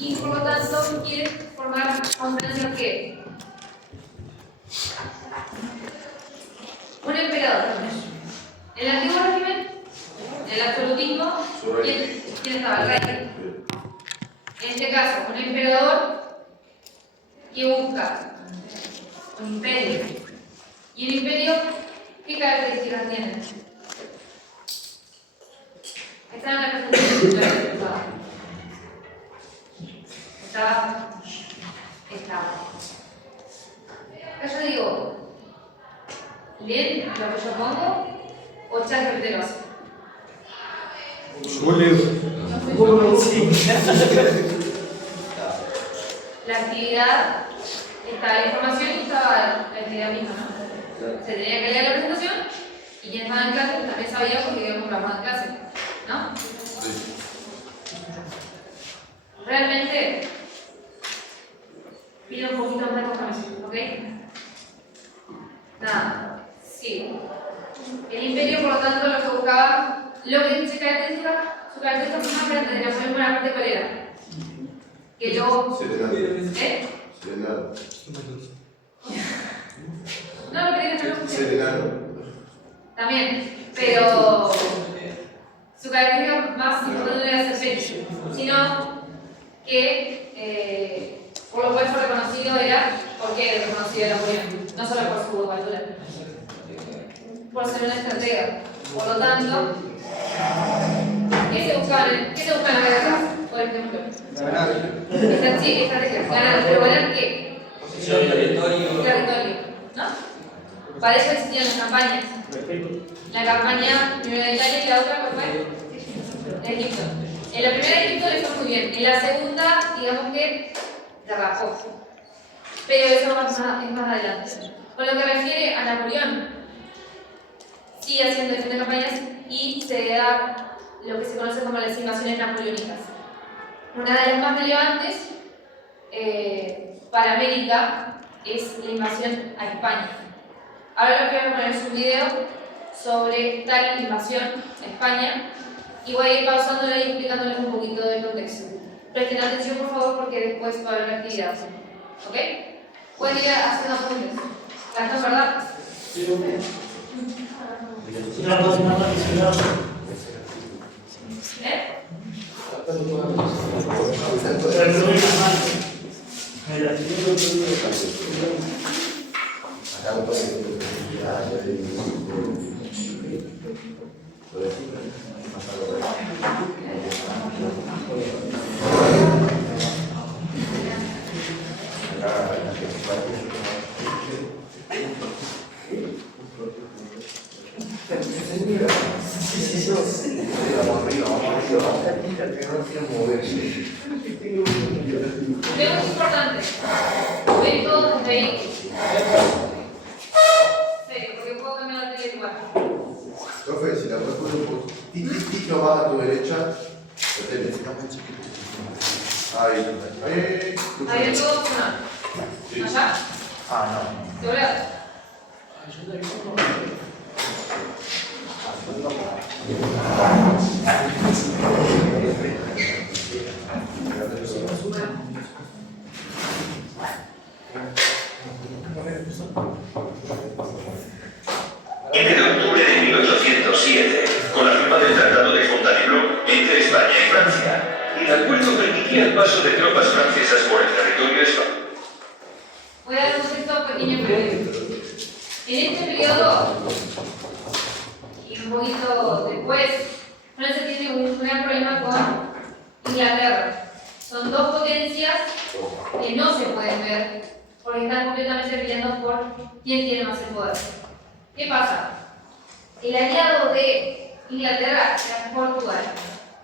y por lo tanto quiere formar un tensión que un emperador. En el antiguo régimen, en el absolutismo, ¿quién estaba? El rey. En este caso, un emperador que busca un imperio. ¿Y el imperio qué características tiene? Está en la presentación de la estaba. Acá yo digo, ¿leen lo que yo pongo o ChatGPT lo hace? Yo leo. Sí. La actividad, estaba la información y estaba la actividad misma, ¿no? Se tenía que leer la presentación y quien estaba en clase también sabía porque íbamos programado en clase, ¿no? Sí. Realmente pido un poquito más de comprensión, ¿ok? Nada, sí. El imperio, por lo tanto, lo que buscaba, lo que se caracteriza, su característica más de la Napoleón Bonaparte, ¿cuál era? Que yo. ¿Eh? Serenado. No, lo que digas no. Serenado. También, pero su característica más importante no era ser pecho, sino que por lo cual fue reconocido era, ¿por qué era reconocido Napoleón? No solo por su altura, por ser una estratega. Por lo tanto, ¿qué se buscaba en la guerra? Por ejemplo, estrategia, ganar, pero ganar ¿qué? Territorio, ¿no? Para eso existían las campañas. La campaña primera de Italia y la otra, ¿cuál fue? De Egipto. En la primera de Egipto le fue muy bien. En la segunda, digamos que derrapó. Pero eso es más adelante. Con lo que refiere a Napoleón, sigue haciendo diferentes campañas y se da lo que se conoce como las invasiones napoleónicas. Una de las más relevantes para América es la invasión a España. Ahora lo que voy a poner es un video sobre tal invasión a España y voy a ir pausándolo y explicándoles un poquito del contexto. Presten atención por favor porque después va a haber una actividad. ¿Ok? Pueden ir haciendo apuntes. ¿Gastón, verdad? Sí. ¿Eh? Veo muy importante. Ven todos desde ahí. Serio, porque puedo cambiar la tele igual. Profe, si la puedes poner un poquitito más a tu derecha, la tele está muy chiquita. Ahí. Ahí el todo sonar. Sí. ¿Allá? No. ¿De volada? El 1 de octubre de 1807, con la firma del Tratado de Fontainebleau entre España y Francia, el acuerdo permitía el paso de tropas francesas por el territorio español. Voy a dar un texto pequeño breve. En este periodo, y un poquito después, Francia tiene un gran problema con Inglaterra. Son dos potencias que no se pueden ver porque están completamente peleando por quién tiene más el poder. ¿Qué pasa? El aliado de Inglaterra era Portugal.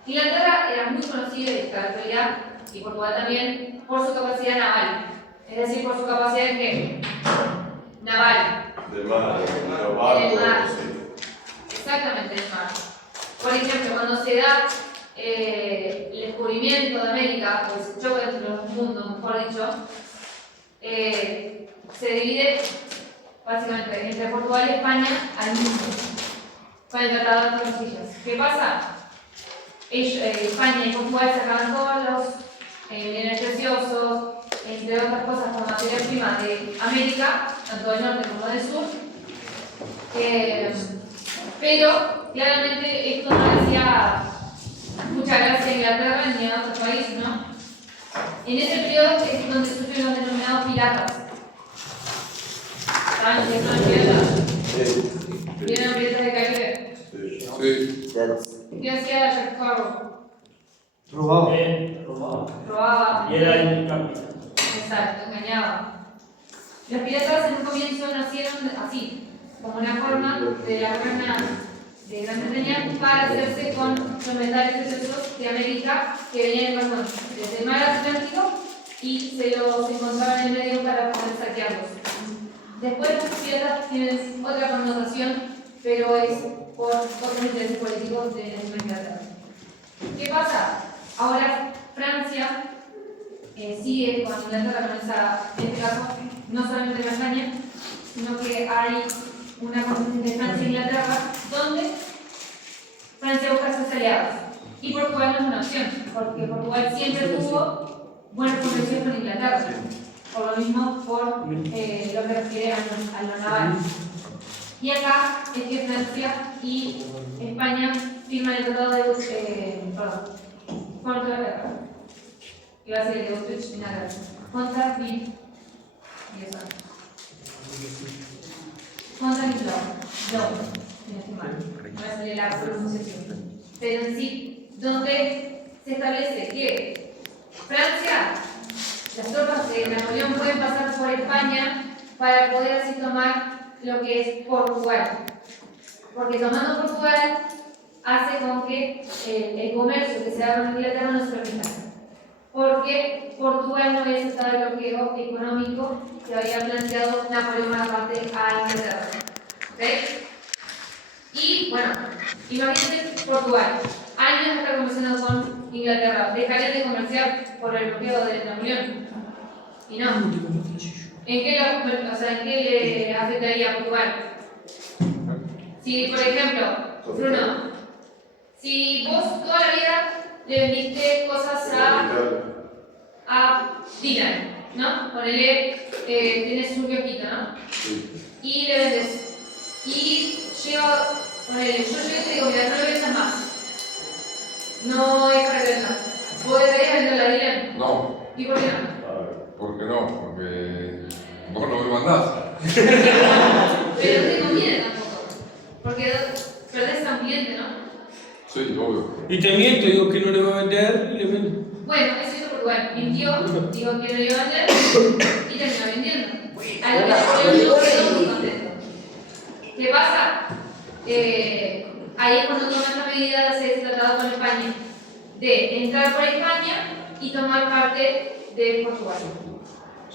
Inglaterra era muy conocido en esta actualidad y Portugal también por su capacidad naval. Es decir, por su capacidad en qué? Naval. Del mar, Del mar. Exactamente, del mar. Por ejemplo, cuando se da el descubrimiento de América, pues el choque entre los mundos, mejor dicho, se divide básicamente entre Portugal y España al mundo, con el Tratado de Tordesillas. ¿Qué pasa? España y Portugal sacaban todos los bienes problema de América, tanto del norte como del sur, pero claramente esto no hacía mucha gracia a Inglaterra ni a otros países, ¿no? En ese periodo es donde surgen los denominados piratas. ¿Saben qué son los piratas? ¿Vieron Piratas del Caribe? Sí. ¿Qué hacía Jack Sparrow? Robaba. Y era el capitán. Exacto, engañaba. Los piratas en un comienzo nacieron así, como una forma de la corona de Gran Bretaña para hacerse con los metales preciosos de América que venían desde el mar Atlántico y se los encontraban en el medio para poder saquearlos. Después los piratas tienen otra connotación, pero es por otros intereses políticos de la Inglaterra. ¿Qué pasa? Ahora Francia sigue con Inglaterra con esa, en este caso, no solamente en España, sino que hay una constitución de Francia e Inglaterra donde Francia busca sus aliados. Y Portugal no es una opción, porque Portugal siempre tuvo buenas conexiones con Inglaterra. Por lo mismo, por lo que refiere a lo naval. Y acá es que Francia y España firman el tratado de contra la guerra. Iba a ser el de Utrecht en la guerra. Contra Bill. Contra Bill Law. No voy a salir la pronunciación. Pero en sí, donde se establece que Francia, las tropas de Napoleón pueden pasar por España para poder así tomar lo que es Portugal. Porque tomando Portugal hace con que el comercio que se haga con Inglaterra no se permita. Porque Portugal no había aceptado el bloqueo económico que había planteado Napoleón Bonaparte a Inglaterra. ¿Okay? Y bueno, imagínense Portugal, años de estar conversando con Inglaterra, dejarían de comerciar por el bloqueo de Napoleón. Y no. ¿En qué le afectaría a Portugal? Si, por ejemplo, Bruno, si vos toda la vida le vendiste cosas a Dylan, ¿no? Ponele, tienes un kiosquito, ¿no? Y le vendes. Y ponele, yo llego y te digo, mira, no le vendas más. No es para vender. ¿Vos deberías venderla a Dylan? No. ¿Y por qué no? ¿Por qué no? Porque vos no me mandás. Pero no te conviene tampoco. Porque perdés a un cliente, ¿no? Sí, obvio. Y te miento, digo que no le va a vender y le vendo. Bueno, eso hizo Portugal. Mintió, dijo que no iba a vender y terminó vendiendo. A lo que Napoleón no quedó muy contento. ¿Qué pasa? Ahí es cuando toma esta medida de hacer ese tratado con España, de entrar por España y tomar parte de Portugal.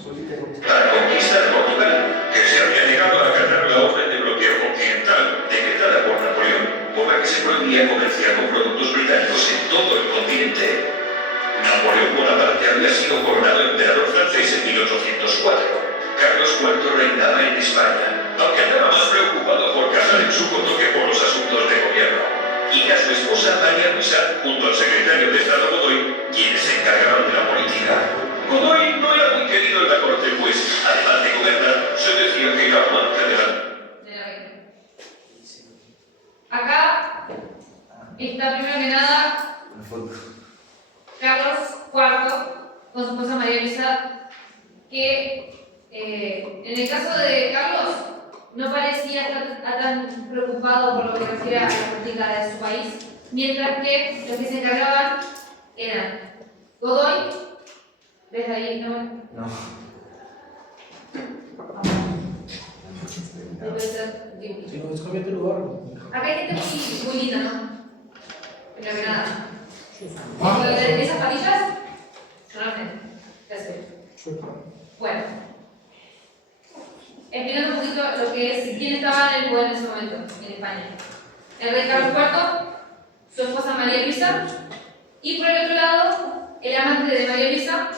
Para conquistar Portugal, que se había negado a acatar la orden de bloqueo continental decretada por Napoleón, por la que se prohibía comerciar con productos británicos en todo el continente. Napoleón Bonaparte había sido coronado emperador francés en 1804. Carlos IV reinaba en España, aunque andaba más preocupado por cazar en su coto que por los asuntos de gobierno. Y a su esposa María Luisa, junto al secretario de Estado Godoy, quienes se encargaban de la política. Godoy no era muy querido en la corte, pues, además de gobernar, se decía que era amante de la reina. Acá está primero que nada Carlos IV con su esposa María Luisa, que en el caso de Carlos no parecía estar tan preocupado por lo que refiere a la política de su país, mientras que los que se encargaban eran Godoy, desde ahí, ¿no? No. Debe ser Dibuji. Si no, cámbiate el lugar. Acá hay gente muy linda, ¿no? Primero que nada. ¿Esas patillas? Bueno, explicando un poquito lo que es quién estaba en el poder en ese momento en España. El rey Carlos IV, su esposa María Luisa, y por el otro lado, el amante de María Luisa,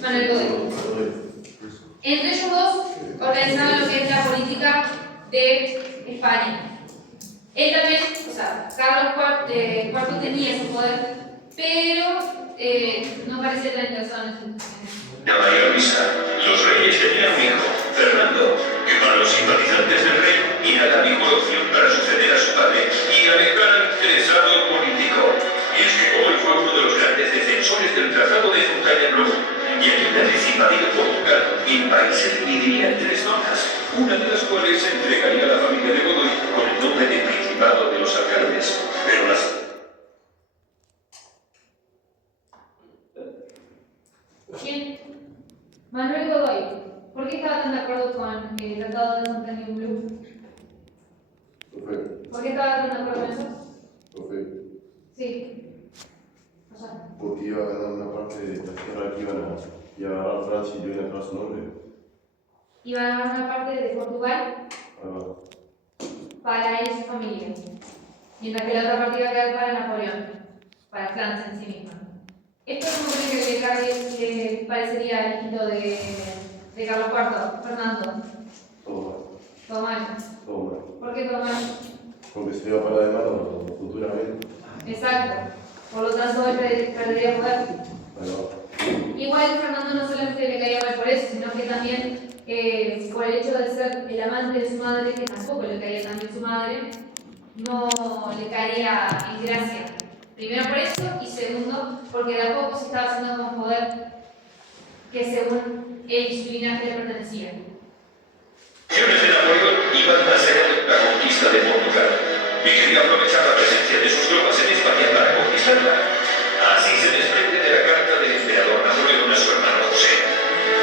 Manuel Godoy. Entre ellos dos organizaban lo que es la política de España. Él también, o sea, Carlos IV tenía su poder, pero no parecía tan interesado en La María Luisa. Los reyes tenían un hijo, Fernando, que para los simpatizantes del rey era la mejor opción para suceder a su padre y alejar al interesado político. Y es que Godoy fue uno de los grandes defensores del Tratado de Fontainebleau, y al haberse invadido Portugal, el país se dividiría en tres zonas, una de las cuales se entregaría a la familia de Godoy con el nombre de Principado de los Alcaldes. Pero las ¿Quién? Manuel Godoy. ¿Por qué estaba tan de acuerdo con el Tratado de Fontainebleau? Profe, ¿Por qué estaba tan de acuerdo con eso? profe, Sí. O sea, porque iba a ganar una parte de la tierra que iba a agarrar Francia y le iban a dejar su nombre. iba a ganar una parte de Portugal Ah, para él y su familia, mientras que la otra parte iba a quedar para Napoleón, para Francia en sí misma. ¿Esto cómo cree que le parecería el hijito de Carlos IV, Fernando? todo mal, Todo mal. todo mal. ¿Por qué todo mal? Porque se le iba a parar de mano futuramente. Exacto. Por lo tanto, él perdería poder. Bueno, Igual Fernando no solamente le caía mal por eso, sino que también por el hecho de ser el amante de su madre, que tampoco le caía tan bien su madre, no le caería en gracia. Primero por eso y segundo porque de a poco se estaba haciendo con poder que según él y su linaje le pertenecía. acciones de Napoleón iban más allá de la conquista de Portugal y quería aprovechar la presencia de sus tropas en España para conquistarla. Así se desprende de la carta del emperador Napoleón a su hermano José.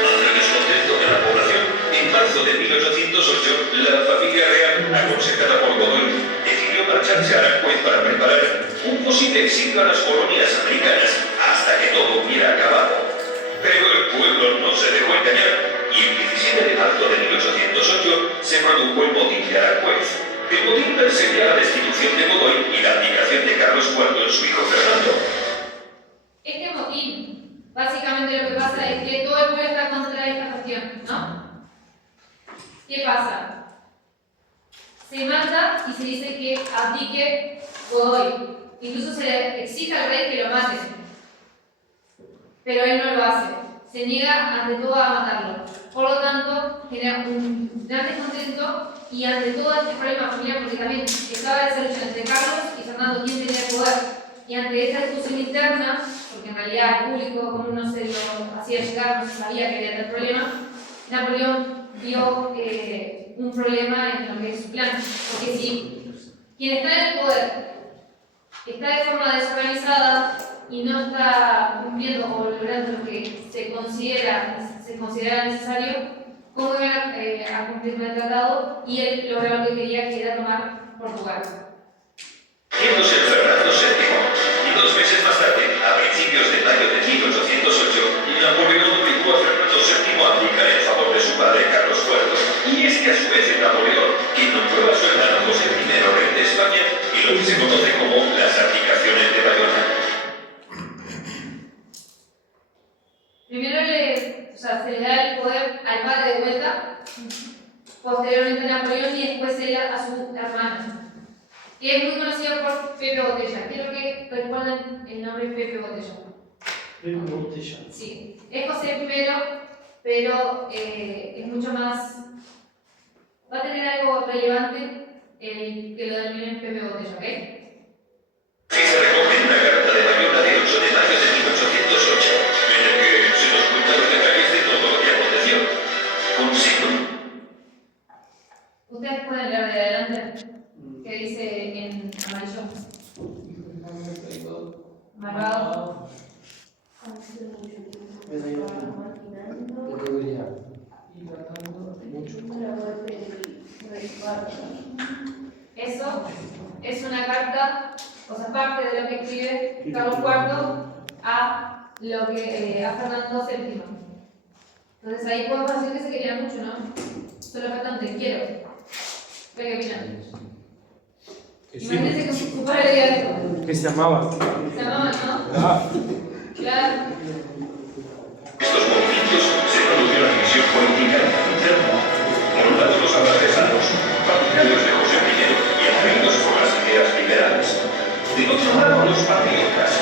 Ante el descontento de la población, en marzo de 1808, la familia real, aconsejada por Godoy, decidió marcharse a Aranjuez para preparar un posible exilio a las colonias americanas hasta que todo hubiera acabado. Pero el pueblo no se dejó engañar y el 17 de marzo de 1808 se produjo el motín de Aranjuez. El motín perseguía la destitución de Godoy y la abdicación de Carlos IV en su hijo Fernando. Este motín, básicamente lo que pasa es que todo el pueblo está contra esta cuestión, ¿no? ¿Qué pasa? Se mata y se dice que abdique Godoy. Incluso se le exige al rey que lo mate. Pero él no lo hace. Se niega ante todo a matarlo. Por lo tanto, genera un gran descontento y ante todo este problema familiar, porque también estaba esa lucha entre Carlos y Fernando, quién tenía el poder. Y ante esta discusión interna, porque en realidad el público común no se lo hacía llegar, no se sabía que había tal problema, Napoleón vio un problema en lo que es su plan. Porque si quien está en el poder está de forma desorganizada y no está cumpliendo o logrando lo que se considera necesario, ¿cómo iban a cumplir con el tratado? Y él logra lo que quería, que era tomar Portugal. Haciéndose el Fernando VII, y 2 meses más tarde, a principios de mayo de 1808, Napoleón obligó a Fernando VII a abdicar en favor de su padre Carlos IV. Y es que a su vez Napoleón, quien nombró a su hermano José I rey de España, y lo que se conoce como las abdicaciones de Bayona. Primero se le da el poder al padre de vuelta, posteriormente a Napoleón y después él a su hermano, que es muy conocido por Pepe Botella. Quiero que recuerden el nombre de Pepe Botella. Pepe Botella. Sí, es José I, pero es mucho más. Va a tener algo relevante que lo denominen Pepe Botella, ¿ok? Sí, se recoge en una carta de Bayona de 8 de mayo de 1808, en el que se nos cuentan los detalles de todo lo que aconteció. Consigo. Ustedes pueden leer de adelante, que dice en amarillo. Marcado. Eso es una carta, o sea, parte de lo que escribe Carlos IV a Fernando VII. Entonces ahí podemos decir que se querían mucho, ¿no? Solo falta un te quiero. ¿Qué opinan? Imagínense que su padre le diga esto. Que se llamaba. Se llamaban, ¿no? Ah. Claro. Estos movimientos se produjo la división política interna. Por un lado los abracesanos, partidarios de José I y atraídos por las ideas liberales. De otro lado los patriotas,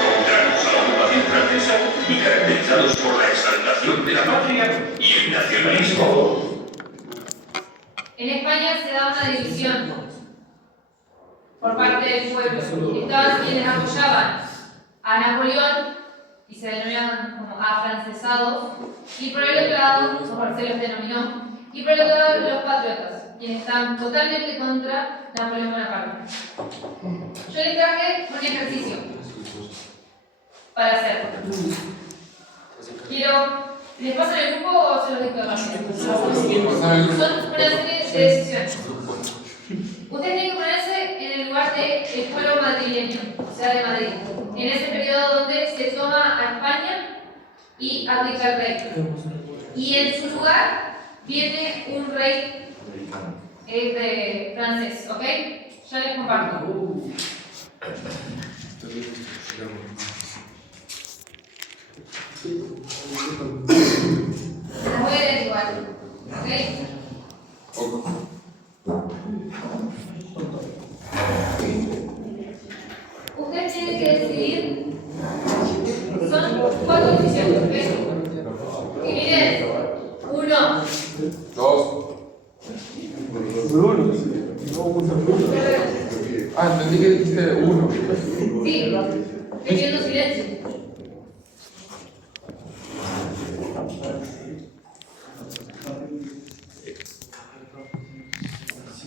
contrarios a la ocupación francesa y caracterizados por la exaltación salvación de la patria y el nacionalismo. En España se da una división por parte del pueblo. Estaban quienes apoyaban a Napoleón y se denominaban como afrancesados, y por el otro lado, como se los denominó, y por el otro lado los patriotas, quienes estaban totalmente contra Napoleón Bonaparte. Yo les traje un ejercicio para hacer. ¿Les paso en el grupo o se los dicto rápido? Son una serie de decisiones. Ustedes tienen que ponerse en el lugar del pueblo madrileño, o sea, de Madrid, en ese periodo donde se toma a España y abdica el rey. Y en su lugar viene un rey francés, ¿ok? Ya les comparto. Las voy a leer igual, ¿ok? Ustedes tienen que decidir, son 4 decisiones, ¿ok? Y miren, 1, 2. Ah, entendí que dijiste 1. sí, pidiendo silencio.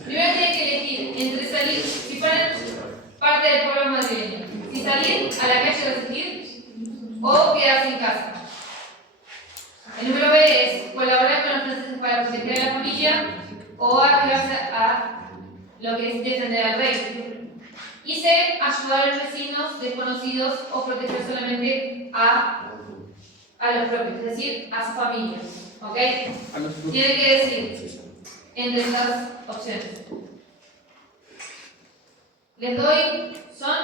Primero tienen que elegir entre salir, si fueran parte del pueblo madrileño, si salir a la calle a resistir o quedarse en casa. El número B es colaborar con los franceses para proteger a la familia o arriesgarse a lo que es defender al rey. Y C, ayudar a los vecinos desconocidos o proteger solamente a los propios, es decir, a su familia. ¿Ok? Tienen que decir entre estas opciones. Les doy, son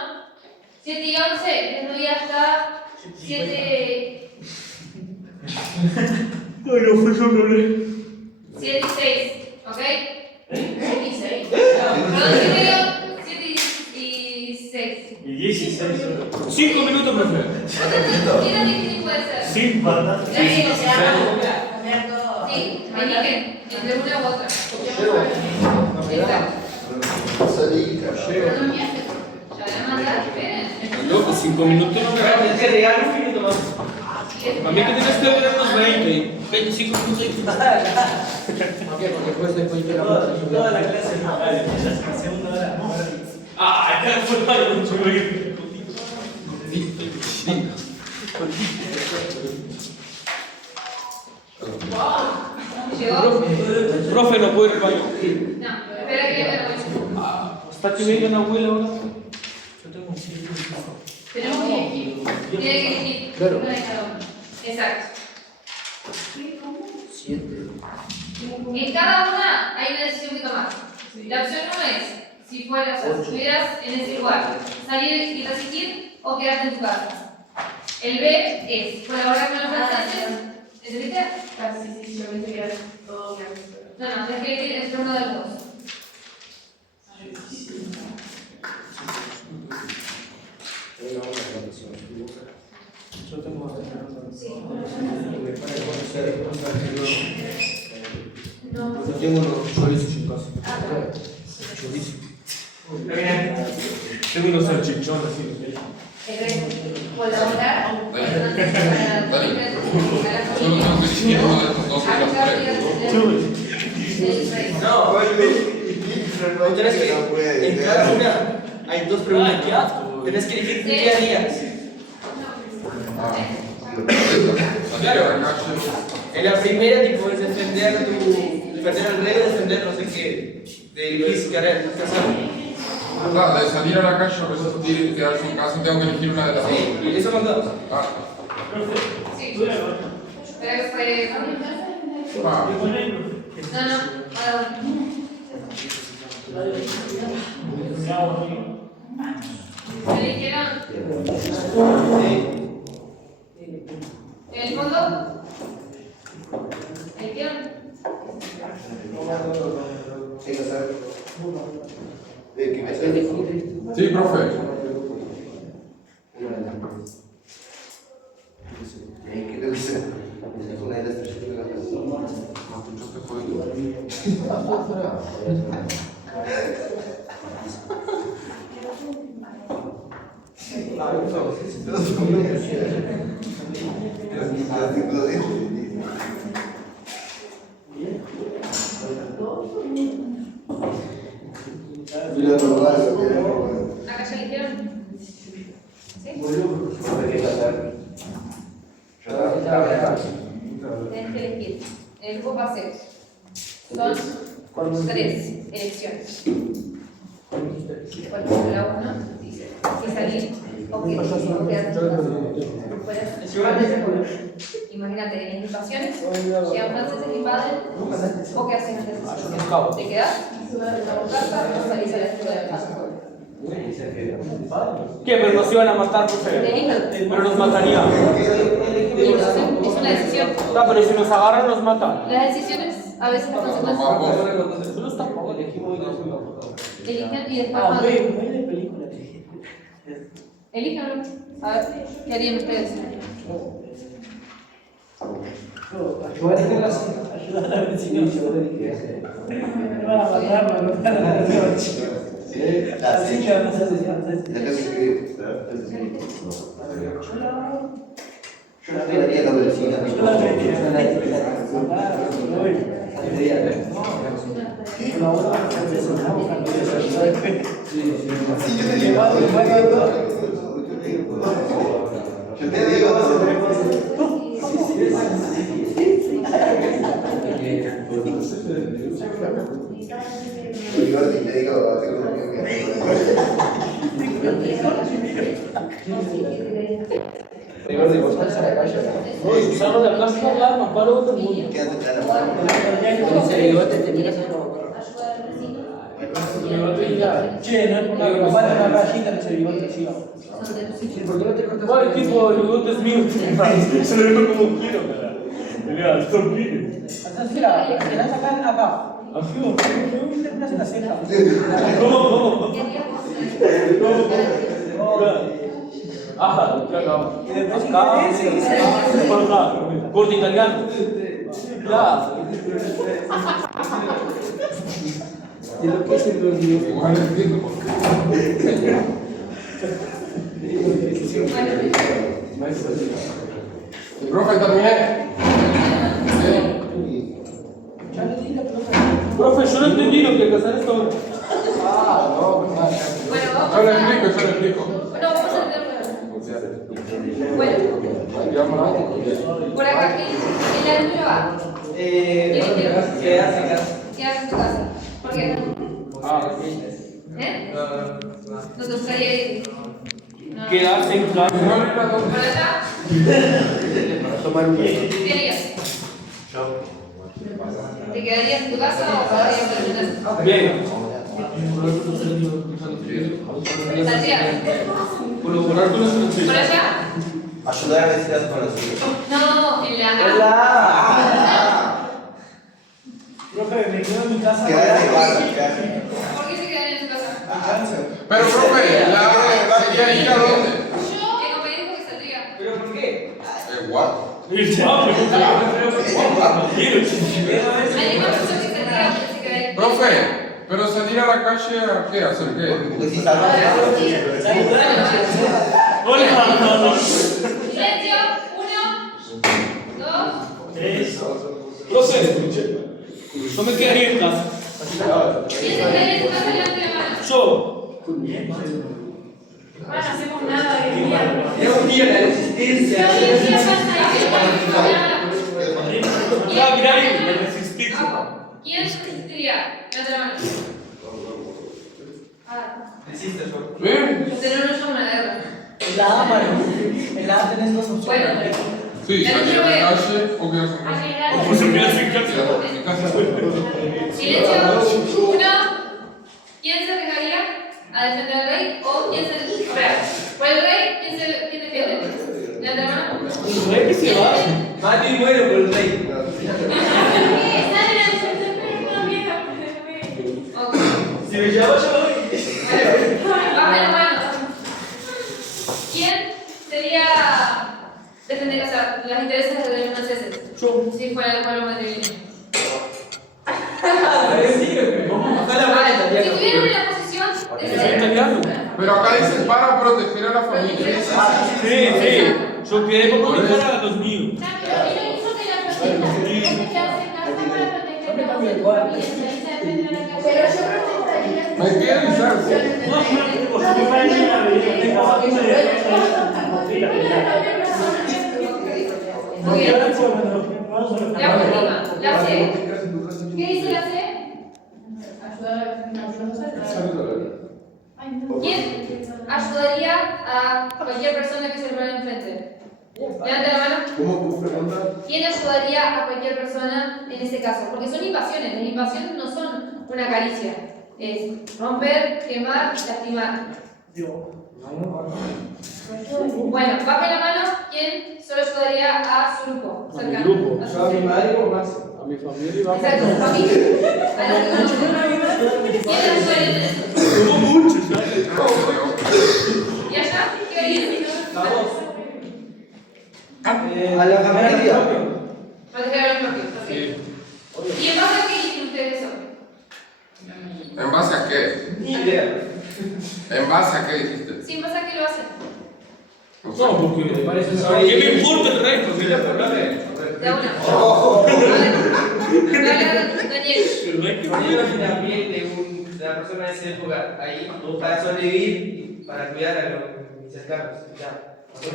7 y 11, les doy hasta 7. Bueno, fue yo que hablé. 7 y 6, ¿ok? 7 y 6. Perdón, 7 y 6. Y 16. 5 minutos, profe. ¿Qué tan difícil puede ser? Sí, bastante. Sí, eligen entre una u otra. Exacto. Ya voy a mandar, esperen. Loco, 5 minutos. Es que regalar un minuto más. A mí que tienes que ver unos 20, 25 minutos. ¿Por qué? Porque después de la Toda la clase, no, vale, la segunda hora. Ah, acá fue para mucho, güey. ¿Llegó? Profe, no puede ir al baño. No, espera que ya te lo voy a Hasta que venga una abuela ahora. Tenemos que elegir. Tiene que elegir una de cada uno. Exacto. 7. En cada una hay una decisión que tomar. La opción 1 es, si fueras, o estuvieras en ese lugar, salir y resistir o quedarte en tu casa. El B es colaborar con los franceses. ¿Entendiste? Sí, yo pensé que era todo blanco. No, tienes que elegir entre uno de los dos. Yo tengo No. Yo tengo unos chorizos en casa. Chorizo. Tengo unos salchichones así. Colaborar con los franceses para Dale. la Solo tengo que elegir uno de estos dos de los tres. No, tenés que. En cada una hay 2 preguntas. Qué asco. Tenés que elegir tu día a día. Salir a la calle. En la primera, tipo, es defender al rey o defender no sé qué. De elegir qué hacer. La de salir a la calle o resistir y quedarse en casa, tengo que elegir una de las dos. Sí, y eso mandamos. Ah, Sí. Pero fue. ah. No, cada uno. ¿Eligieron? ¿En el fondo? ¿Eligieron? Sí, profe. ¿Acá ya eligieron? ¿Sí? Tienes que elegir. El grupo va a ser. Son 3 elecciones. Por ejemplo, la 1 dice si salir o quedarte en tu casa. Imagínate, en equipaciones, llegan franceses y padres, o qué haces ante esa situación. ¿Te quedas en tu casa o salís a la escuela de casa? ¿Qué? Pero nos iban a matar, profe. Pero nos matarían. Y entonces es una decisión. No, pero si nos agarran, nos matan. Las decisiones, a veces las consecuencias. Solo está poco. Eligen y después elijan. A ver, ¿qué harían ustedes? Ayuda a la vecina. Va a matarlo, no para la noche. Así que vamos a hacer. Yo la vería la vecina. Yo la vería. Yo te digo todo. Te digo, Usamos la casa para hablar, más para todo el mundo. quédate en la mano. Che, no es una rayita en ese bigote, sigamos. Ay, tipo, el bigote es mío. Se lo veo como quiero, cara. Mira, esto quiere. Entonces, mira, te la sacan acá. Así o Una en la ceja. ¿Cómo? Ajá, acá. Por acá. Corte italiano. Claro. De lo que es el dormido. Igual entiendo por qué. Profe, también. Profe, yo no entendí lo que casar esto. Bueno, Yo vamos le a... explico. Bueno, vamos a entender. Bueno, por acá, ¿quién la número A? Quedarse en casa. Quedas en tu casa. ¿Por qué? ¿Eh? ¿No te gustaría ir? No. Quedarse en casa. ¿Por allá? Tomar un beso. ¿Qué harías? ¿Te quedarías en tu casa o podrías terminar? Bien. ¿Saldrías? Colaborar con los ¿Por franceses. allá? Ayudar a vecinas con los hijos. No, en la A. Profe, me quedo en mi casa. Quédate en casa. ¿Por qué se quedarían en tu casa? Pero, profe, la sería ir a dónde? Que no me dijo que saldría. ¿Pero por qué? What? El chavo. Hay una persona que saldría que se quedaría. Profe, pero salir a la calle a qué, a hacer qué. Porque si salvas Hola. Silencio. 1, 2. Profe, yo me quedaría en casa. ¿Quién se quedaría en tu casa? Levante la mano. Yo. Ahora no hacemos nada de mierda. Era un día la resistencia. Ya, mirá ahí, me resistí. ¿Quién resistiría? Levante la mano. Resiste yo. ¿Bien? Usted no nos llama una guerra. En la A, Mario. En la A tenés dos opciones. Bueno, Sí, salir a la calle o quedarse en casa. Pues se quedarse en casa. En casa. silencio. 1. ¿Quién se arriesgaría a defender al rey o quién se... Espera. Por el rey, ¿quién defiende? Levante la mano. ¿No es que se va? Mato y muero por el rey. Ok. Si me llamo yo voy. Baja la mano. ¿Quién sería defender a Sara? los intereses de los franceses. Si fuera el pueblo madrileño. Si estuvieran en la posición de ser. Pero acá dice para proteger a la familia. Sí. Yo quedé por proteger a los míos. No, pero él hizo que la protesta. Él se quedarse en casa para proteger a la familia. Y se defende a la casa. Pero yo protestaría. Hay que avisarse. Muy bien. La última, la C. ¿Qué dice la C? ¿Quién ayudaría a cualquier persona que se le pone enfrente? Levanta la mano. ¿Cómo pregunta? ¿Quién ayudaría a cualquier persona en ese caso? Porque son invasiones. Las invasiones no son una caricia. Es romper, quemar, lastimar. Bueno, baje la mano. ¿Quién solo ayudaría a su grupo? Cercano. grupo. A su Yo a mi madre como más. A mi familia y va. Exacto, su familia. A los que conocen. ¿Quién ayudaría en eso? Hubo muchos, ¿Y allá? ¿Qué harían? A la familia. Proteger a los propios. Ok. ¿Y en base a qué dicen ustedes eso? ¿En base a qué? Ni idea. ¿En base a qué dijiste? Sí, en base a qué lo hacen. No, porque me parece. ¿Qué me importa el resto? De una. Daniel. Yo también de la persona de esa época ahí para sobrevivir y para cuidar a los cercanos. Ya.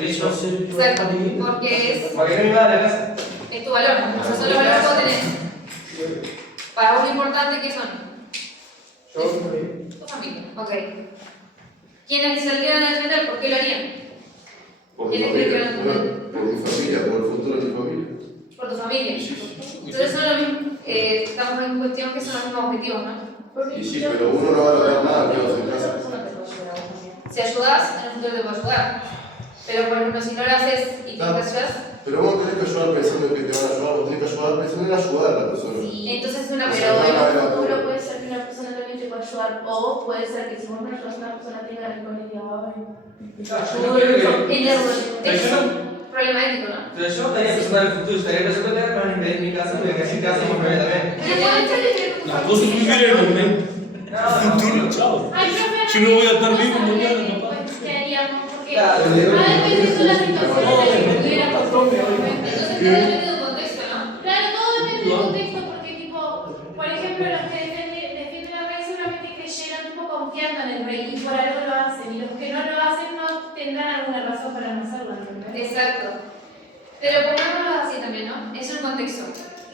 Exacto, porque es Para que no me vaya a la casa. tu valor. O sea, son los valores que vos tenés. Para vos lo importante que son. Tu familia. Ok. ¿Quiénes saldrían a defender? ¿Por qué lo harían? Por mi ¿Quiénes creen que lo familia, defender? por mi familia, por el futuro de mi familia. Por tu familia. Entonces son los mismos, estamos en cuestión que son los mismos objetivos, ¿no? Y sí, pero uno no va a lograr nada quedándose en casa. Si ayudas, en el futuro te puedo ayudar. Pero por ejemplo, si no lo haces y te ayudas, Pero vos tenés que ayudar pensando en que te van a ayudar, vos tenés que ayudar pensando en ayudar a la persona. entonces es una Pero en el futuro puede ser que una persona también te pueda ayudar, o puede ser que si vos no ayudas a una persona tenga la disponibilidad. es un problema ético, ¿no? Pero yo estaría pensando en el futuro, estaría pensando en tener más nivel en mi casa, porque así en casa y mi familia también. Pero pueden ser Las cosas muy bien en el momento. Futuro, chao. Ay, profe, Yo no voy a estar vivo ¿qué mañana, haríamos? papá. ¿Qué haríamos? Porque Claro. va a depender de la situación en la que estuviera pasando. Entonces todo depende de un contexto, ¿no? Claro, todo depende del contexto, porque tipo, por ejemplo, los que defienden al rey seguramente creyeron tipo confiando en el rey y por algo lo hacen, y los que no lo hacen no tendrán alguna razón para no hacerlo, ¿entendés? Exacto. Pero pongámoslo así también, ¿no? Es un contexto.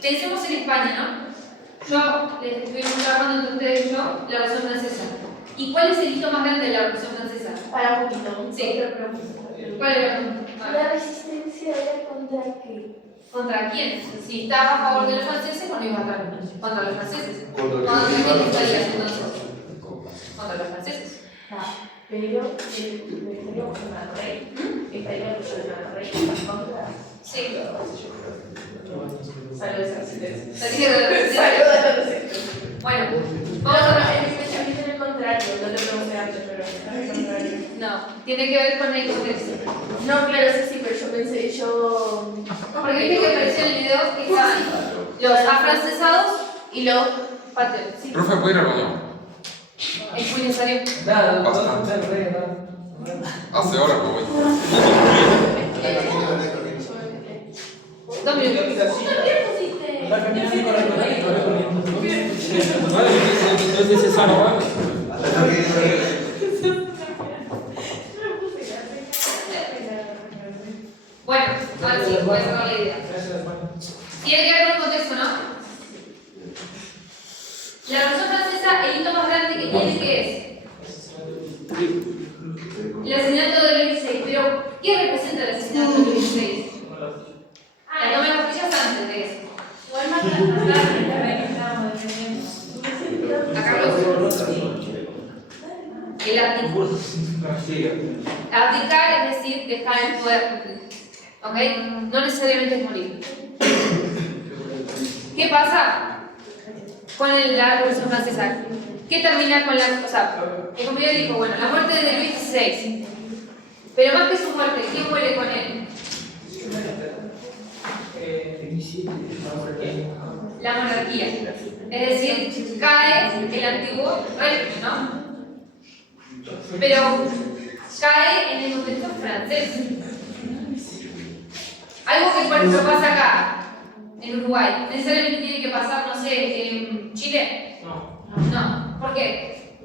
Pensemos en España, ¿no? Les estuvimos trabajando entre ustedes y yo la Revolución Francesa. ¿Y cuál es el hito más grande de la Revolución Francesa? Para un poquito. Sí. ¿Cuál era? La resistencia era contra qué? ¿Contra quién? Si estabas a favor de los franceses, ¿cuándo ibas a estar contra los franceses? Contra el ¿Cuándo que también te estarías entonces? Contra los franceses. Pero estaríamos contra el rey. Estaríamos contra el rey. Contra. Sí. Salud de resistencia. Salida de la resistencia. Salud de la resistencia. Bueno, vamos a ver. En especialmente en el contrario, no te pregunté antes, pero en el contrario. No, tiene que ver con el contexto. No, claro, sí, pero yo pensé, Porque viste que apareció en el video que estaban los afrancesados y los patriotas. Sí. Profe, ¿puedo ir al baño? Es muy necesario. Nada, no Bastante. el rey, nada. Hace horas que voy. 2 minutos. ¿Qué pusiste? No es necesario. Bueno, ahora sí, voy a sacar la idea. Tiene que ver con un contexto, ¿no? La Revolución Francesa, el hito más grande que tiene, ¿qué es? El asesinato de Luis XVI. Pero, ¿qué representa el asesinato de Luis XVI? La toma de pastillas antes de eso. Igual más la rey que estábamos defendiendo. A Carlos. El abdicar. Abdicar es decir, dejar el poder. ¿Ok? No necesariamente es morir. ¿Qué pasa con la Revolución Francesa? ¿Qué termina con la... O sea, el compañero dijo, bueno, la muerte de Luis XVI. Pero más que su muerte, ¿quién muere con él? La monarquía. Es decir, cae el antiguo régimen, ¿no? Pero cae en el momento francés. Algo que por ejemplo pasa acá, en Uruguay, necesariamente tiene que pasar, no sé, en Chile. No. ¿Por qué?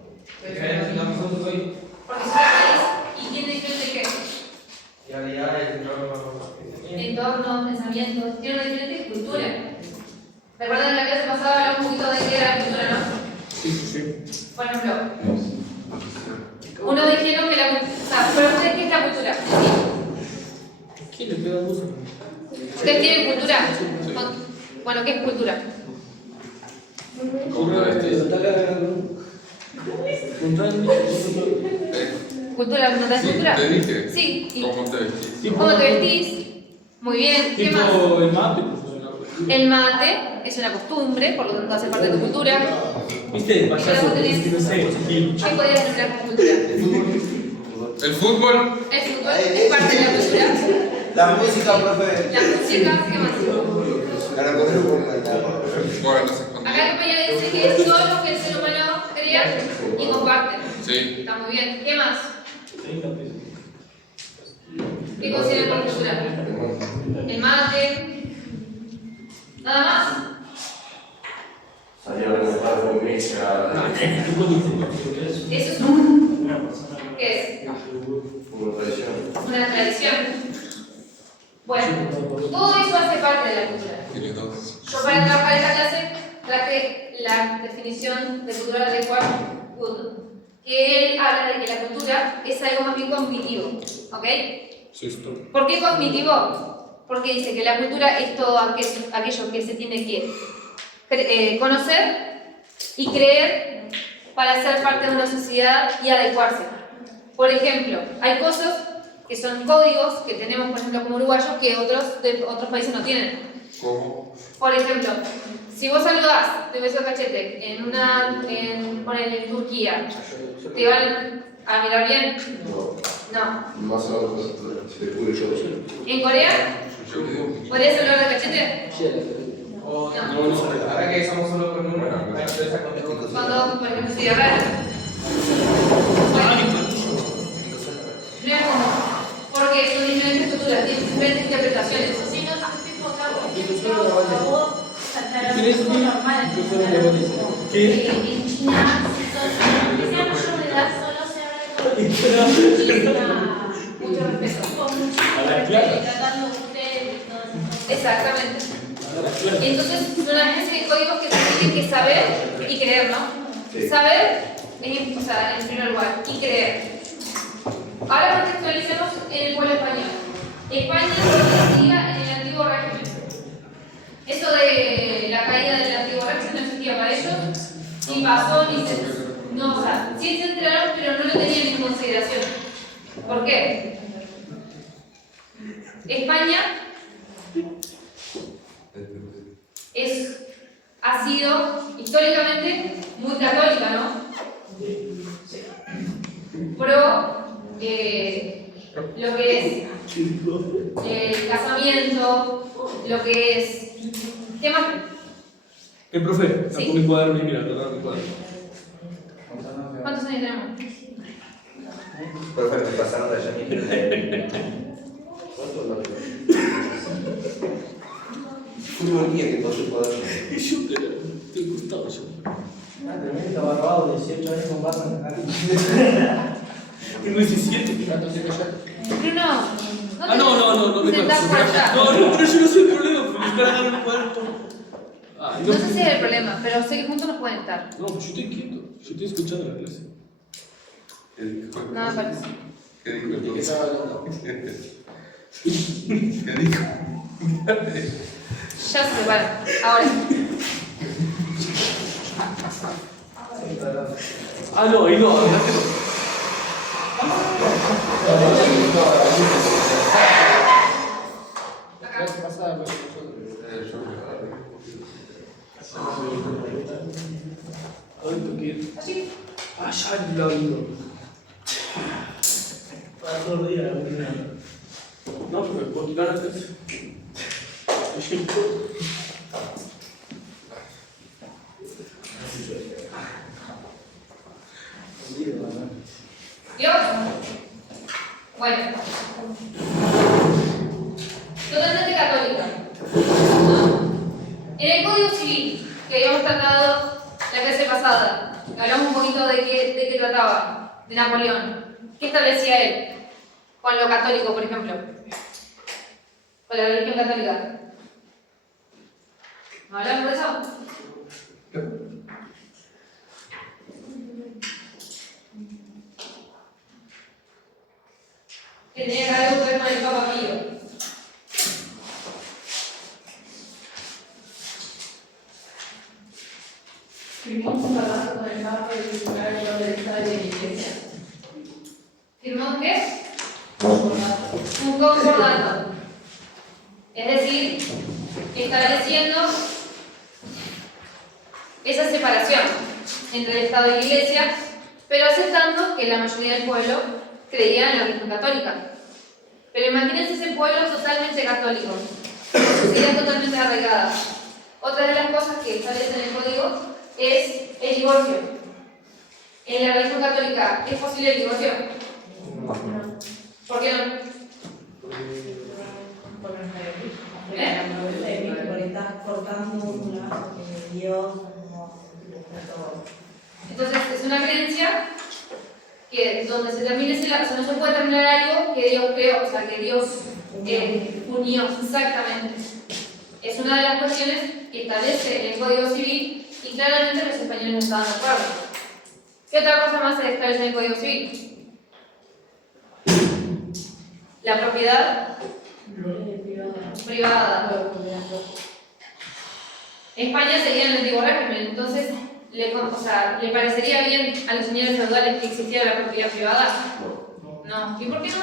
Porque es un país y tiene diferentes qué. Entornos, pensamientos, tiene una diferente cultura. ¿Recuerdan en la clase pasada hablamos un poquito de qué era la cultura, no? Sí. Por ejemplo, uno dijeron que la cultura. O sea, ¿pero ustedes qué es la cultura? ¿Quién le pega música? ¿Ustedes tienen cultura? Bueno, ¿qué es cultura? ¿Cómo te vestís? ¿Cultura? ¿No tenés cultura? Te dije. Sí. ¿Y ¿Cómo te vestís? cómo te vestís? Muy bien. ¿Qué más? Tipo el mate. El mate es una costumbre, por lo tanto hace parte de tu cultura. ¿Viste? Payaso, no sé, ¿Qué podrías nombrar como cultura? El fútbol. El fútbol es parte de la cultura. La música, profe. La música, ¿qué más? Bueno, no sé cuándo. Acá el compañero dice que es todo lo que el ser humano crea y comparte. Sí. Está muy bien. ¿Qué más? ¿Qué consideran por cultura? El mate. ¿Nada más? Eso es ¿qué es? Una tradición. Bueno, todo eso hace parte de la cultura. Tiene dos. Yo para trabajar esta clase traje la definición de cultura de Edward Wood, que él habla de que la cultura es algo más bien cognitivo, ¿ok? ¿Por qué cognitivo? Porque dice que la cultura es todo aquello que se tiene que conocer y creer para ser parte de una sociedad y adecuarse. Por ejemplo, hay cosas que son códigos que tenemos, por ejemplo, como uruguayos, que otros países no tienen. ¿Cómo? Por ejemplo, si vos saludás de beso de cachete ponele en Turquía, ¿te van a mirar bien? No. Más abajo, si te pude yo. ¿En Corea? ¿Podrías saludar de cachete? No. Ahora que somos solo con uno, hay empresa con dos. Cuando, por ejemplo, se agarra. Bueno, no es como, porque son diferentes culturas, tienen diferentes interpretaciones. Si no, tipo acá, vos saltar normal. En China, que sea mayor de edad, solo se habla con Mucho respeto. con muchísimo respeto, tratando de ustedes y todo eso. Exactamente. Entonces, son una especie de códigos que se tienen que saber y creer, ¿no? Sí. Saber, o sea, en primer lugar, y creer. Ahora contextualicemos en el pueblo español. España existía en el antiguo régimen. Eso de la caída del antiguo régimen no existía para ellos, ni pasó, ni se... No, o sea, sí se enteraron, pero no lo tenían en consideración. ¿Por qué? España ha sido históricamente muy católica, ¿no? Pro lo que es el casamiento, lo que es... ¿Qué más? El profe, Sí. sacó mi cuaderno y mira, ¿verdad? Mi cuaderno. ¿Cuántos años tenemos? Profe, me pasaron de allá. Fútbol guía que pasó por allá. Y yo, te gustaba yo. Tremendo barbado, 18 años con barba en la cara. Tengo 17. Bruno, No, me sentás por allá. No, pero yo no soy el problema, porque me están agarrando el cuaderno. Ah, No sé si es el problema, pero sé que juntos nos pueden estar. No, pues yo estoy quieto. Yo estoy escuchando la clase. No me parece. ¿Qué dijo el ¿Qué estaba hablando? ¿Qué dijo? Ya se prepara. Ahora. Ah, no, y no. Acá. Así. Ah, ya lo digo. Para todo el día, la No, porque puedo tirar la clase. ¿Vio? Bueno. Totalmente católica. ¿No? En el Código Civil, que habíamos tratado la clase pasada, hablamos un poquito de qué trataba, de Napoleón. ¿Qué establecía él? Con lo católico, por ejemplo. Con la religión católica. ¿No hablamos de eso? Que tenía algo que ver con el Papa Pío. Firmó un tratado con el Papa y firmar el nombre del Estado y de la Iglesia. ¿Firmó un qué? Un concordato. Es decir, estableciendo esa separación entre el Estado y la Iglesia, pero aceptando que la mayoría del pueblo creía en la religión católica. Pero imagínense ese pueblo totalmente católico, sociedad totalmente arraigada. Otra de las cosas que establece en el código es el divorcio. En la religión católica, ¿es posible el divorcio? No. ¿Por qué no? Porque estás cortando un lazo que Dios no. Entonces, es una creencia que donde se termine ese lazo, o sea, no se puede terminar algo que Dios creó, o sea, que Dios unió exactamente. Es una de las cuestiones que establece el Código Civil y claramente los españoles no estaban de acuerdo. ¿Qué otra cosa más se establece en el Código Civil? La propiedad privada. España seguía en el antiguo régimen, entonces ¿le parecería bien a los señores feudales que existiera la propiedad privada? No. ¿Y por qué no?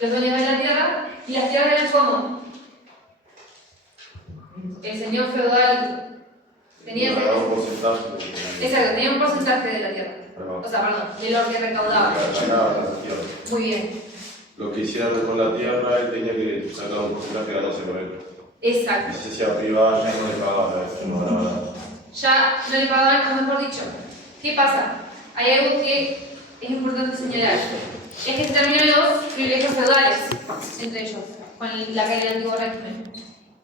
Los dueños de la tierra, y las tierras eran como el señor feudal tenía un porcentaje. exacto, tenía un porcentaje de la tierra. O sea, perdón, de lo que recaudaba. Muy bien. Lo que hiciera con la tierra, él tenía que sacar un porcentaje de ganárselo a él. Exacto. Y si se hacía privada, ya no le pagaba, no ganaba nada. Ya no le pagaban, o mejor dicho. ¿Qué pasa? Hay algo que es importante señalar. Es que se terminan los privilegios feudales entre ellos, con la caída del antiguo régimen.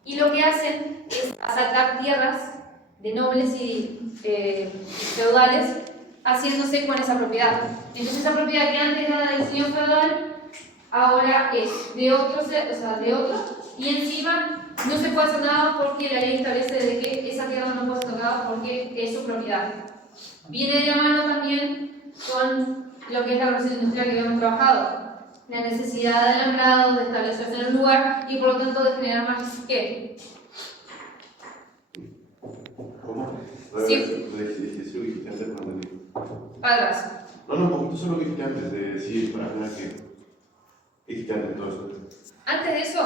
Y lo que hacen es asaltar tierras de nobles y feudales, haciéndose con esa propiedad. Entonces esa propiedad que antes era del señor feudal, ahora es de otro, y encima no se puede hacer nada porque la ley establece de que esa tierra no puede ser tocada porque es su propiedad. Viene de la mano también con lo que es la revolución industrial que habíamos trabajado, la necesidad de alambrado, de establecerse en un lugar y por lo tanto de generar más ¿qué? ¿Cómo? Sí. Eso que dijiste antes cuando te digo. Para atrás. No, un poquito solo que dijiste antes de decir para nada que dijiste antes de todo eso. Antes de eso,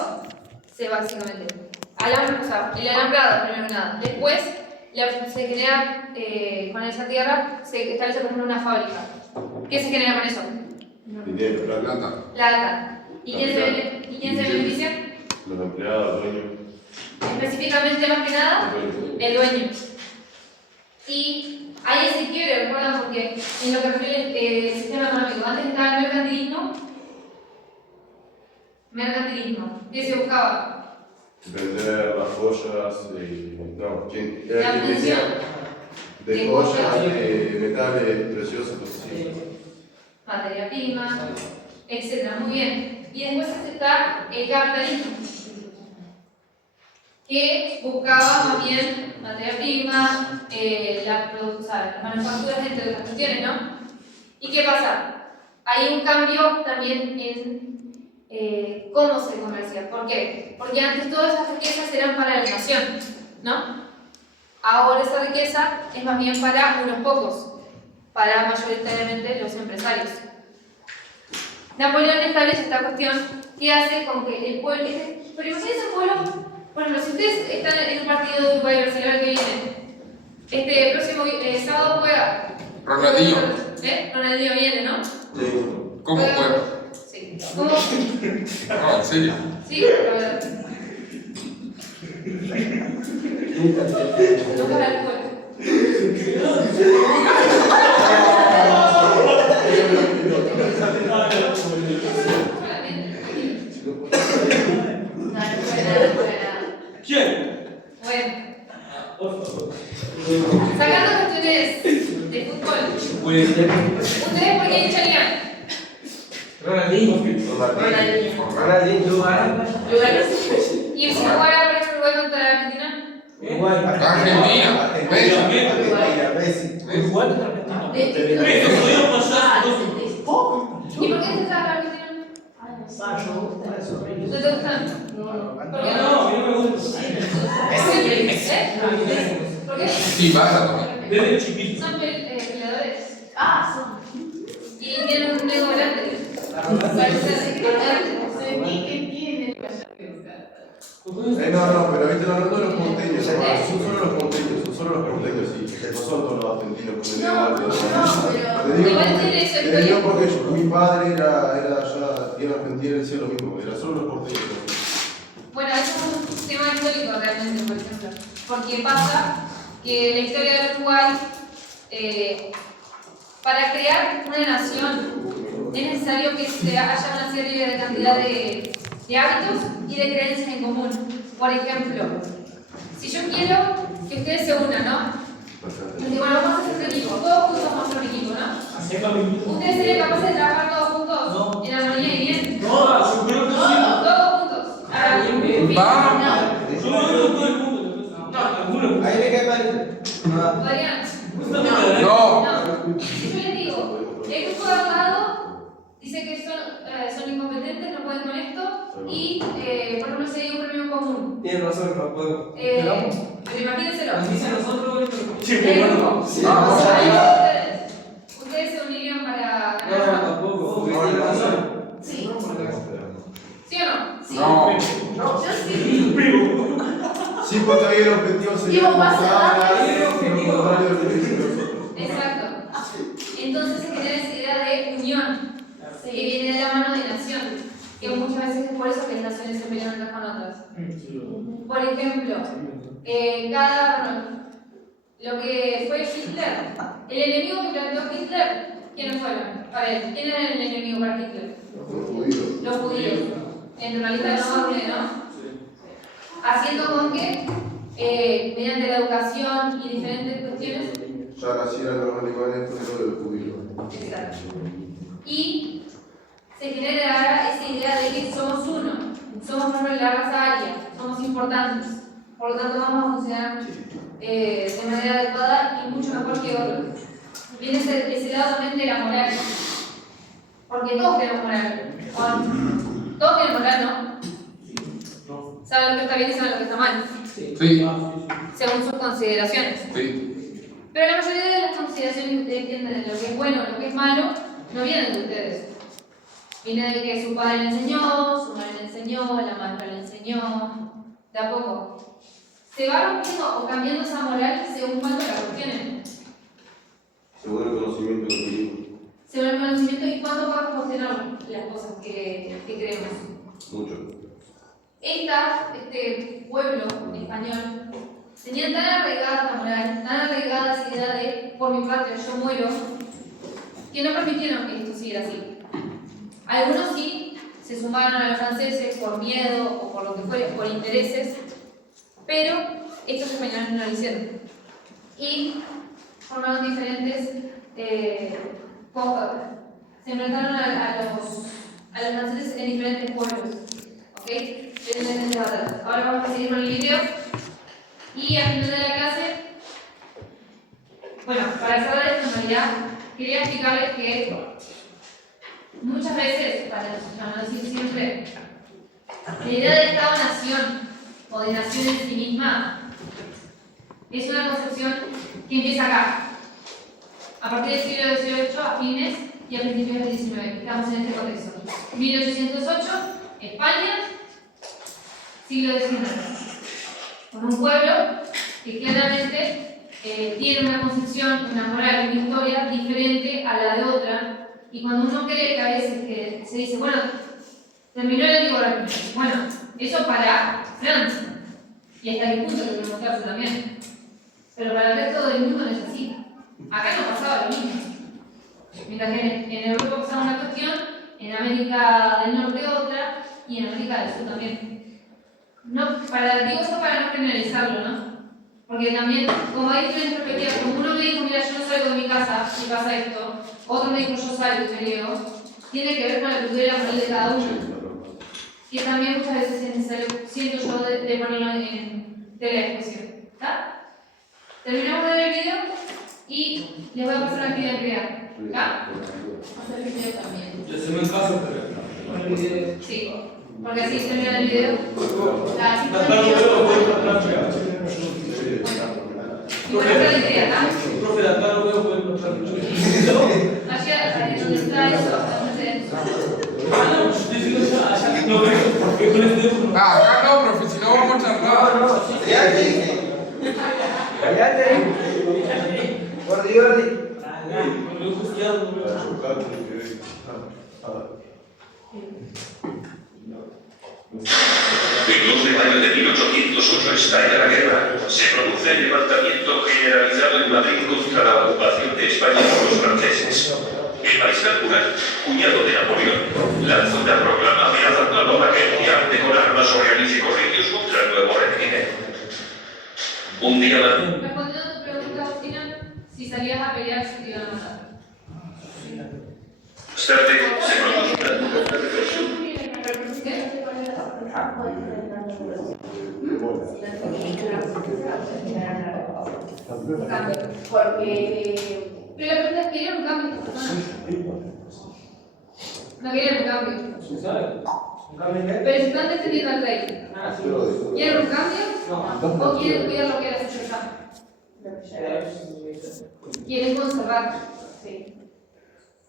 básicamente, el alambrado, primero que nada. Después, se genera, con esa tierra, se establece por ejemplo una fábrica. ¿Qué se genera con eso? Dinero, plata. Plata. ¿Y quién se beneficia? Los empleados, dueños. Específicamente, más que nada, el dueño. Y ahí se quiere, recuerdan, porque en lo que refiere el sistema económico, antes estaba el mercantilismo. ¿Qué se buscaba? Vender las joyas, no, ¿quién La era quien obtención decía? De de joyas, joyas. metales preciosos, cosas así. Materia prima, etc. Muy bien. Y después está el capitalismo, que buscaba más bien materia prima, las manufacturas, entre otras cuestiones, ¿no? ¿Y qué pasa? Hay un cambio también en cómo se comercia. ¿Por qué? Porque antes todas esas riquezas eran para la nación, ¿no? Ahora esa riqueza es más bien para unos pocos, para mayoritariamente los empresarios. Napoleón establece esta cuestión que hace con que el pueblo, pero imagínense el pueblo, por ejemplo, si ustedes están en un partido de Uruguay brasileño que viene, este próximo sábado juega. Ronaldinho. Ronaldinho viene, ¿no? Sí. ¿Cómo juega? Sí. ¿Cómo? No, en serio. Sí, a ver. No para el cuerpo. ¿Quién? Bueno, sacando cuestiones de fútbol, ¿ustedes por qué echarían? Ronaldinho. ¿Y si jugara por ejemplo Uruguay contra Argentina? Argentina. Messi. Uruguay contra Argentina. ¿Y por qué te estás Argentina? ¿No te gustan? ¿Por qué no? a mí no me gusta. ¿Por qué? Sí, Barça también. Desde chiquito. Son peleadores. Son. Y tienen un ego grande. Parece No, pero viste, no de los porteños, son solo los porteños, sí. No son todos los argentinos con el ego alto. Te digo porque mi padre era allá, en Argentina, decía lo mismo, era solo los porteños. bueno, eso es un tema histórico realmente, por ejemplo. Porque pasa que la historia del Uruguay, para crear una nación, es necesario que haya una cierta cantidad de hábitos y de creencias en común. Por ejemplo, si yo quiero que ustedes se unan, ¿no? Y bueno, vamos a hacer un equipo, todos juntos vamos a hacer un equipo, ¿no? ¿Ustedes serían capaces de trabajar todos juntos en armonía y bien? No, yo creo que sí. Todos juntos. Vamos. Yo no digo todo el mundo. No, algunos. Ahí me cae mal. ¿Podrían? No. Si yo les digo, el grupo de al lado dice que son incompetentes, no pueden con esto, y por ejemplo se dio un premio común. Tienes razón, no puedo. Pero imagínenselo. Nos dicen nosotros. Ustedes se unirían para No, ganar. tampoco. Tienes razón. Sí. ¿Sí o no? Sí. No. Yo sí. Sí, porque ahí el objetivo sería Digo, pasa mostrar el objetivo. lo contrario de lo que dicen nosotros. Exacto. Entonces se genera esa idea de unión, que viene de la mano de nación, que muchas veces es por eso que las naciones se pelean unas con otras. Por ejemplo, lo que fue Hitler, el enemigo que planteó Hitler, ¿quiénes fueron? A ver, ¿quién era el enemigo para Hitler? Los judíos. Los judíos. En realidad ¿no? Haciendo con que, mediante la educación y diferentes cuestiones, Ya nacieron los alemanes con lo del judío. exacto. Y se genera ahora esa idea de que somos uno, somos por ejemplo la raza aria, somos importantes, por lo tanto vamos a funcionar de manera adecuada y mucho mejor que otros. Viene ese lado también de la moral, porque todos tenemos moral, todos tienen moral, ¿no? Saben lo que está bien y saben lo que está mal, Sí. según sus consideraciones. Sí. Pero la mayoría de las consideraciones que ustedes tienen de lo que es bueno o lo que es malo no vienen de ustedes. Viene de que su padre le enseñó, su madre le enseñó, la maestra le enseñó, de a poco. Se va rompiendo o cambiando esa moral según cuánto la cuestionen. Según el conocimiento de los judíos. Según el conocimiento y cuánto podemos cuestionar las cosas que creemos. Mucho. Este pueblo español tenía tan arraigada esta moral, tan arraigada esa idea de por mi patria yo muero, que no permitieron que esto siguiera así. Algunos sí se sumaron a los franceses por miedo o por lo que fuera, por intereses, pero estos españoles no lo hicieron. Y formaron diferentes, se enfrentaron a los franceses en diferentes pueblos. ¿Ok? Ahora vamos a seguir con el video. Y al final de la clase, bueno, para cerrar esto en realidad, quería explicarles que muchas veces, para no decir siempre, la idea de Estado-nación o de nación en sí misma es una concepción que empieza acá, a partir del siglo XVIII a fines y a principios del XIX. Estamos en este contexto. 1808, España, siglo XIX. Con un pueblo que claramente tiene una concepción, una moral, una historia diferente a la de otra. Y cuando uno cree que a veces que se dice, bueno, terminó el anticorrectivo. Bueno, eso para Francia. Y hasta qué punto que demostrarse también. Pero para el resto del mundo no es así. Acá no pasaba lo mismo. Mientras que en Europa pasaba una cuestión, en América del Norte otra, y en América del Sur también. No, digo esto para no generalizarlo, ¿no? Porque también, como hay diferentes perspectivas, como uno me dijo, mira, yo no salgo de mi casa y pasa esto, otro me dijo, yo salgo y me leo, tiene que ver con la cultura y la moral de cada uno. Que también muchas veces es necesario, siento yo, de ponerlo en tela de expresión. ¿Está? Terminamos de ver el video y les voy a pasar la actividad de crear. ¿Está? Hacer el video también. Yo soy muy fácil, pero. Sí, porque así termina el video. Así y bueno, la idea, ¿está? Profe, la cara lo veo, puede encontrar mucho. Allá, donde está eso, No veo, porque con este teléfono. Acá no, profe, si no vamos a charlar. Cállate. Gordi. El 2 de mayo de 1808 estalla la guerra. Se produce el levantamiento generalizado en Madrid contra la ocupación de España por los franceses. El mariscal Murat, cuñado de Napoleón, lanzó una proclama amenazando a la gente con armas horribles y correctivos contra el nuevo régimen. Un día más. Respondiendo a tu pregunta, Agustina, si salías a pelear, se te iban a matar. Tarde se produjo una reversión. Porque. Pero la pregunta es, ¿querían un cambio? No querían un cambio. ¿Sí sabe? ¿Un cambio qué? Pero si están defendiendo al rey, Ah, sí. ¿quieren un cambio? No. ¿O quieren cuidar lo que era su sociedad? Quieren conservar. Sí.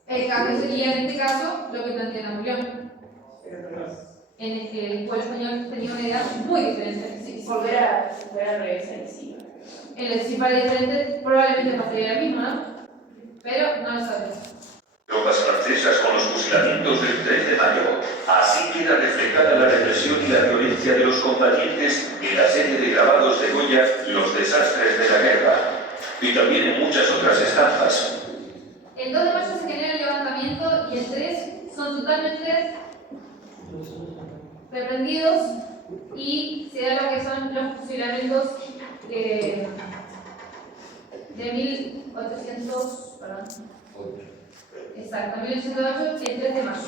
El cambio sería, en este caso, lo que plantea Napoleón. En el que el pueblo español tenía una idea muy diferente. Sí, Volver a regresar encima. si fuera diferente, probablemente pasaría lo mismo, ¿no? Pero no lo sabemos. Tropas francesas con los fusilamientos del 3 de mayo. Así queda reflejada la represión y la violencia de los combatientes en la serie de grabados de Goya, Los desastres de la guerra. Y también en muchas otras estampas. El 2 de mayo se genera el levantamiento y el 3 son totalmente reprendidos y se da lo que son los fusilamientos de 1800, perdón. Exacto, 1808, el 3 de mayo.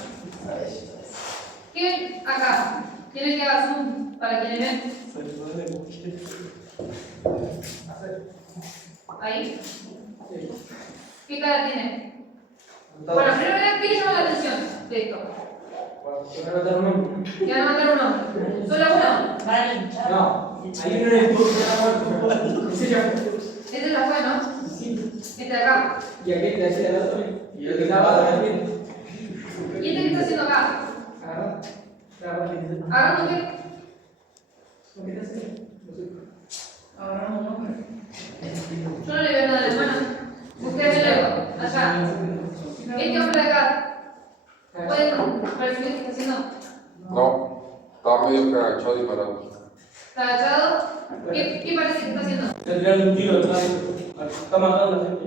¿Qué acá? ¿Quieren que haga zoom para quienes ven? Ahí. ¿Qué cara tiene? Bueno, primero verán qué llama la atención de esto. ¿Quién va a matar un hombre? ¿Qué van a matar un hombre? ¿Solo uno? No. Hay uno en el post que está muerto. Ese ya fue. Este ya fue, ¿no? Sí. Este de acá. Y aquel de ese de lado también. Y el que estaba también. ¿Y este qué está haciendo acá? ¿Agarrando qué? ¿Qué te hace? Agarramos un hombre. Yo no le veo nada de la mano. Ustedes ven algo. Allá. Este hombre de acá. ¿Pueden percibir qué está haciendo? No, estaba medio agachado y parado. ¿Está agachado? ¿Qué parece que está haciendo? Está tirando un tiro, está matando a la gente.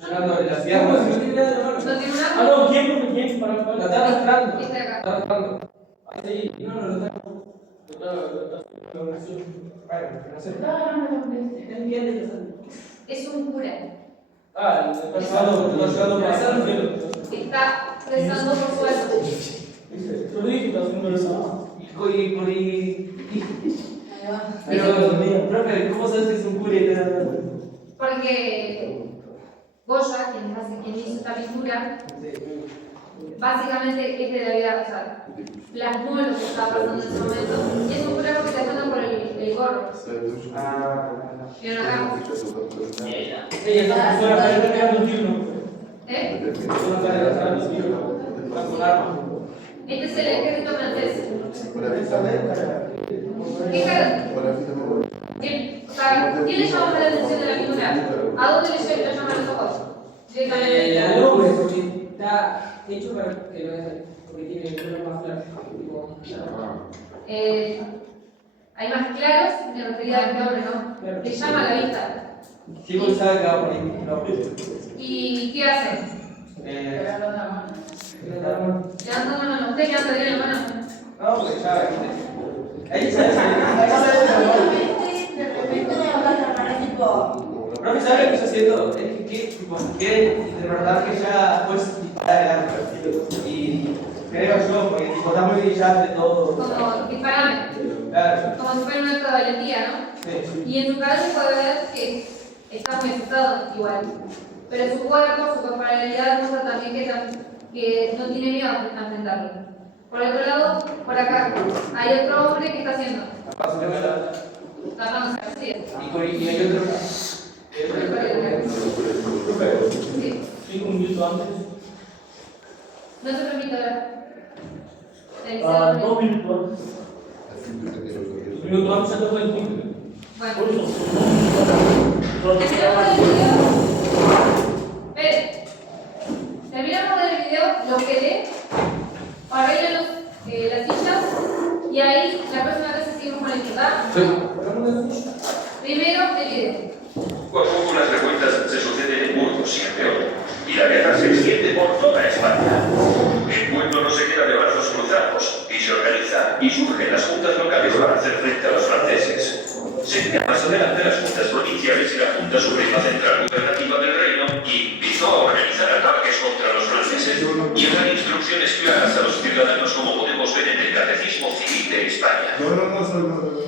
Llegando de las piernas. ¿No tiene un Ah, arma? no, ¿quién, profe? ¿Quién? Para. La está arrastrando. Este de acá. Está arrastrando. Ahí, no, lo está. Es un cura. Ah, está pasando Está rezando por su alma. Yo le dije que está haciendo eso. Pero, profe, ¿cómo sabes que es un cura y te da? Porque Goya, quien hizo esta pintura, básicamente es de la vida pasada. Plasmó lo que estaba pasando en ese momento. Y es un cura porque te afandan por el gorro. ¿Vieron acá? Ella está pegando un tiro, ¿no? Está con arma. Este es el ejército francés. ¿Qué cara? Bien, o sea, ¿quién le llama la atención de la pintura? ¿A dónde le llama los ojos? Directamente. El hombre, porque está hecho para que lo dejen, porque tiene el pelo más flaco. Hay más claros, me refería a este hombre, ¿no? Le llama a la vista. Sí, pues sabe que va por ahí. No. ¿Y qué hace? Levanta mano, no usted que anda bien la mano. No, porque ya. Ahí sabe. De repente le hablas la mano tipo. Profe, ¿sabe lo que está haciendo? Es que quiere interpretar que ya pues disparar el arma. Y creo yo, porque tipo, está muy brillante todo. Como disparame. Claro. Como si fuera un acto de valentía, ¿no? Sí. Y en su cara se puede ver que está muy asustado igual. Pero su cuerpo, su corporalidad muestra también que no tiene miedo a enfrentarlo. Por otro lado, por acá, hay otro hombre que está haciendo. Tapándose así. Y hay otro. Sí. 5 minutos antes. No se permite ver. 2 minutos antes. Un minuto antes se fue el punto. Bueno. Por eso. Terminamos el video. Espere. Terminamos el video, lo que lee, arreglan las sillas y ahí la próxima vez seguimos con el ¿verdad? Sí. Primero el video. Cuando hubo las revueltas se suceden en Burgos y en León, y la guerra se extiende por toda España. El pueblo no se queda de brazos cruzados, y se organiza, y surgen las juntas locales para hacer frente a los franceses. Se crea más adelante las juntas provinciales y la Junta Suprema Central Gubernativa del Reino, y empezó a organizar ataques contra los franceses y a dar instrucciones claras a los ciudadanos, como podemos ver en el Catecismo Civil de España. No, solo.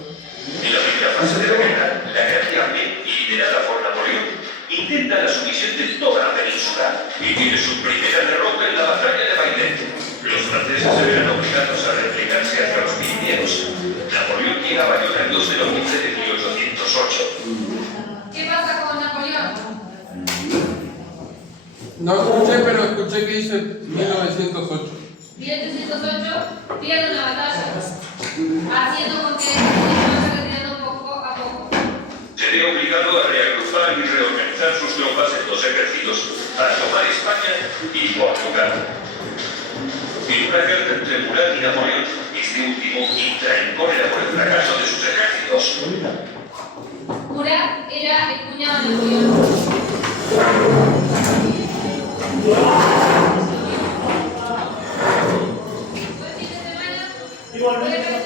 En la primera fase de la guerra Armée, liderada por Napoleón, intenta la sumisión de toda la península y tiene su primera derrota en la batalla de Bailén. Los franceses se verán obligados a replegarse hacia los Pirineos. Napoleón llega a Bayona el 2 de noviembre de 1808. ¿Qué pasa con Napoleón? No escuché, pero escuché que dice 1908. 1808 pierde una batalla, haciendo con que se vaya retirando poco a poco. Se ve obligado a reagrupar y reorganizar sus tropas en dos ejércitos para tomar España y Portugal. En una guerra entre Murat y Napoleón, este último entra en cólera por el fracaso de sus ejércitos. Murat era el cuñado de Napoleón. Buen fin de semana.